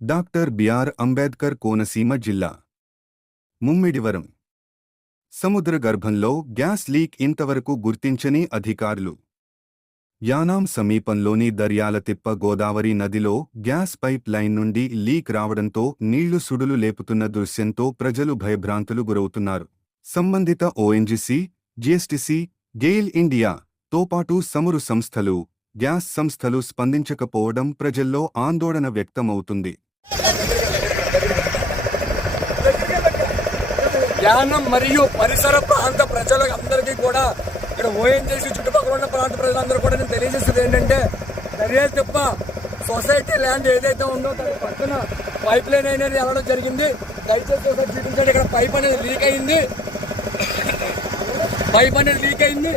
Doctor BR Ambedkar Konaseema జిల్లా. ముమ్మిడివరం. సముద్ర గర్భంలో గ్యాస్ లీక్ ఇంతవరకు గుర్తించని అధికారులు. యానాం సమీపంలోని దర్యాలతిప్ప గోదావరి నదిలో గ్యాస్ పైప్ లైన్ నుండి లీక్ రావడంతో నీళ్ళు సుడులు లేపుతున్న దృశ్యంతో ప్రజలు భయభ్రాంతులు గురవుతున్నారు. సంబంధిత ఓఎన్జీసీ జీఎస్టీసీ గెయిల్ ఇండియా తోపాటు సమురు సంస్థలు గ్యాస్ సంస్థలు స్పందించకపోవడం ప్రజల్లో ఆందోళన వ్యక్తమవుతుంది. ధ్యానం మరియు పరిసర ప్రాంత ప్రజలకు అందరికీ కూడా ఇక్కడ ఓఎన్జేసీ చుట్టుపక్కల ఉన్న ప్రాంత ప్రజలందరూ కూడా నేను తెలియజేసేది ఏంటంటే దర్యాలు తిప్ప సొసైటీ ల్యాండ్ ఏదైతే ఉందో దాని పక్కన పైప్ లైన్ అనేది వెళ్ళడం జరిగింది. దయచేసి ఒకసారి చూపించండి ఇక్కడ పైప్ అనేది లీక్ అయింది. పైప్ అనేది లీక్ అయింది.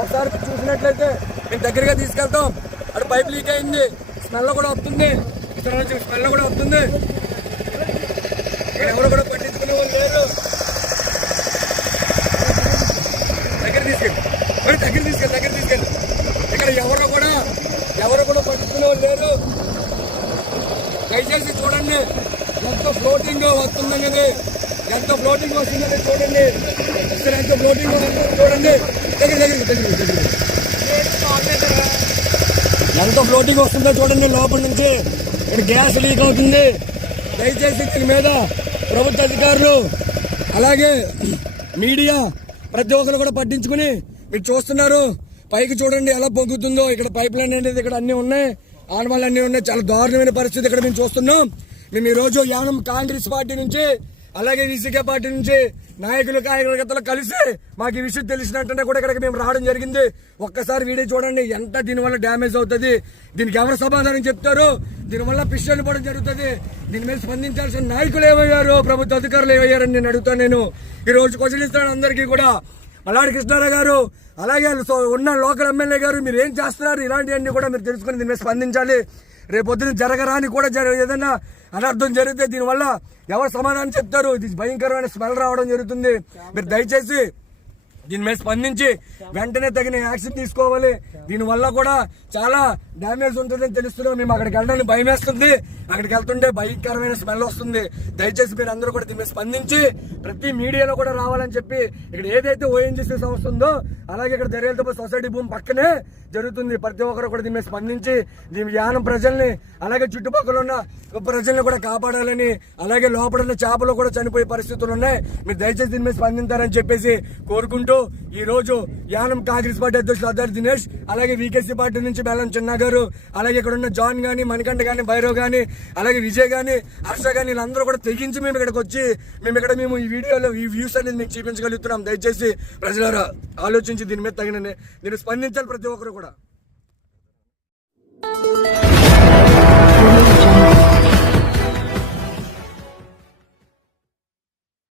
ఒకసారి చూసినట్లయితే మేము దగ్గరగా తీసుకెళ్తాం. అక్కడ పైప్ లీక్ అయింది. స్మెల్ కూడా వస్తుంది. ఇక్కడ నుంచి స్మెల్ కూడా వస్తుంది ఇక్కడ ఎవరు కూడా పట్టించుకునే వాళ్ళు లేరు దగ్గర తీసుకెళ్ళి మరి దగ్గర తీసుకెళ్ళి దగ్గర తీసుకెళ్ళి. ఇక్కడ ఎవరు కూడా ఎవరు కూడా పట్టుకునే లేరు. దయచేసి చూడండి ఎంత ఫ్లోటింగ్ వస్తుందనేది ఎంత ఫ్లోటింగ్ వస్తుందని చూడండి. ఇక్కడ ఎంత ఫ్లోటింగ్ వస్తుందో చూడండి. దగ్గర దగ్గర దగ్గర ఎంత ఫ్లోటింగ్ వస్తుందో చూడండి లోపల నుంచి. ఇక్కడ గ్యాస్ లీక్ అవుతుంది. దయచేసి దీని మీద ప్రభుత్వ అధికారులు అలాగే మీడియా ప్రతి ఒక్కరు కూడా పట్టించుకుని మీరు చూస్తున్నారు? పైకి చూడండి ఎలా పొంగుతుందో. ఇక్కడ పైప్ లైన్ అనేది ఇక్కడ అన్ని ఉన్నాయి. ఆనవాళ్ళు అన్ని ఉన్నాయి. చాలా దారుణమైన పరిస్థితి ఇక్కడ మేము చూస్తున్నాం. మేము ఈరోజు యానం కాంగ్రెస్ పార్టీ నుంచి అలాగే విసికే పార్టీ నుంచి నాయకులు కార్యకర్తలు కలిసి మాకు ఈ విషయం తెలిసినట్టునే కూడా ఇక్కడికి మేము రావడం జరిగింది. ఒక్కసారి వీడియో చూడండి ఎంత దీనివల్ల డ్యామేజ్ అవుతుంది. దీనికి ఎవరు సమాధానం చెప్తారు? దీనివల్ల పిస్టల్ పడడం జరుగుతుంది. దీని మీద స్పందించాల్సిన నాయకులు ఏమయ్యారు? ప్రభుత్వ అధికారులు ఏమయ్యారని నేను అడుగుతాను నేను. ఈ రోజు క్వశ్చన్ ఇస్తాను అందరికీ కూడా. మల్లాడి కృష్ణారావు గారు అలాగే సో ఉన్న లోకల్ ఎమ్మెల్యే గారు మీరు ఏం చేస్తున్నారు? ఇలాంటివన్నీ కూడా మీరు తెలుసుకుని దీని మీద స్పందించాలి. రేపొద్దున జరగరాని కూడా జరగ ఏదైనా అనర్థం జరిగితే దీనివల్ల ఎవరు సమాధానం చెప్తారు? ఇది భయంకరమైన స్మెల్ రావడం జరుగుతుంది. మీరు దయచేసి దీని మీద స్పందించి వెంటనే తగిన యాక్షన్ తీసుకోవాలి. దీనివల్ల కూడా చాలా డ్యామేజ్ ఉంటుందని తెలుస్తున్నాం. మేము అక్కడికి వెళ్ళడానికి భయం వేస్తుంది అక్కడికి వెళ్తుంటే భయంకరమైన స్మెల్ వస్తుంది. దయచేసి మీరు అందరూ కూడా దీని స్పందించి ప్రతి మీడియాలో కూడా రావాలని చెప్పి ఇక్కడ ఏదైతే ఓఎన్జీసీ సంస్థ ఉందో అలాగే ఇక్కడ దర్యాలతో సొసైటీ భూమి పక్కనే జరుగుతుంది. ప్రతి ఒక్కరు కూడా దీని స్పందించి దీని యానం ప్రజల్ని అలాగే చుట్టుపక్కల ఉన్న ప్రజల్ని కూడా కాపాడాలని అలాగే లోపల ఉన్న చేపలు కూడా చనిపోయే పరిస్థితులు ఉన్నాయి. మీరు దయచేసి దీని మీద స్పందించారని చెప్పేసి కోరుకుంటూ ఈ రోజు యానం కాంగ్రెస్ పార్టీ అధ్యక్షులు అద్దరు దినేష్ అలాగే వీకేసీ పార్టీ నుంచి బెల్లం చిన్న గారు అలాగే ఇక్కడ ఉన్న జాన్ గాని మణికంఠ గాని భైరవ్ గాని అలాగే విజయ్ కానీ హర్ష కానీ వీళ్ళందరూ కూడా తెగించి మేము ఇక్కడికి వచ్చి మేము ఇక్కడ మేము ఈ వీడియోలో ఈ వ్యూస్ అనేది మీకు చూపించగలుగుతున్నాం. దయచేసి ప్రజలారా ఆలోచించి దీని మీద తగిన నేను స్పందించాలి ప్రతి ఒక్కరు కూడా.